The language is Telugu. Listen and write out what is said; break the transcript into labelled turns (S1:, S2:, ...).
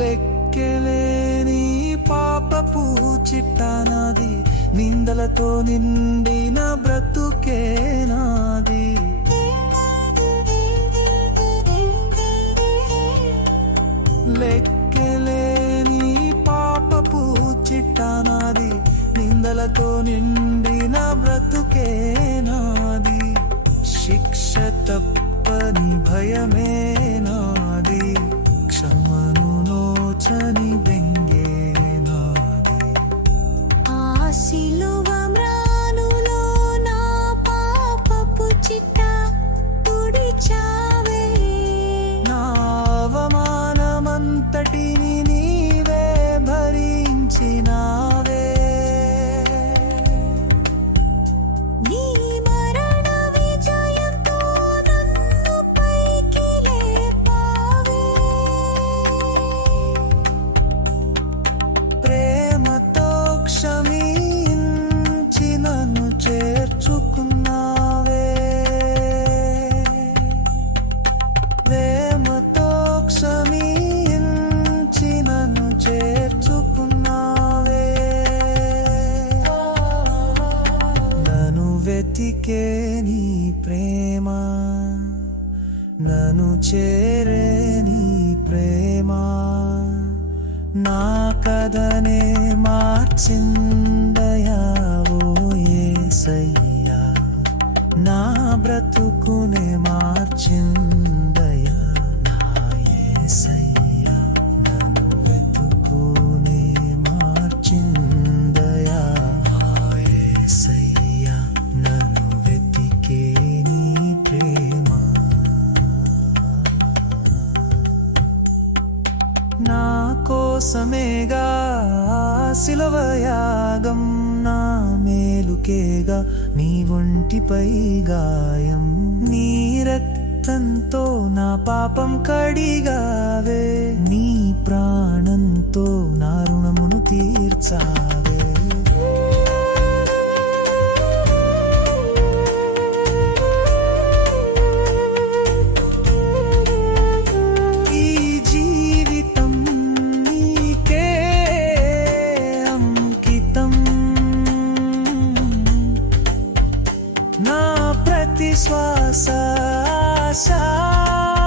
S1: లెక్కలేని పాపపు చిట్టానాది నిందలతో నిండిన బ్రతుకే నాది. లెక్కలేని పాపపు చిట్టానాది నిందలతో నిండిన బ్రతుకే నాది. శిక్ష తప్పని భయమే ಸನಿದೆಂಗೆ ನಾಗೆ ಆಸಿ వెతికే నీ ప్రేమ నను చేరే నీ ప్రేమ. నా కథనే మార్చిందయా ఓ నా బ్రతుకునే మార్చిందయా నా కోసమేగా శిలవయాగం నా మేలుకేగా నీ ఒంటిపై గాయం నీ రక్తంతో నా పాపం కడిగావే నీ ప్రాణంతో నా రుణమును తీర్చావే. sa sa.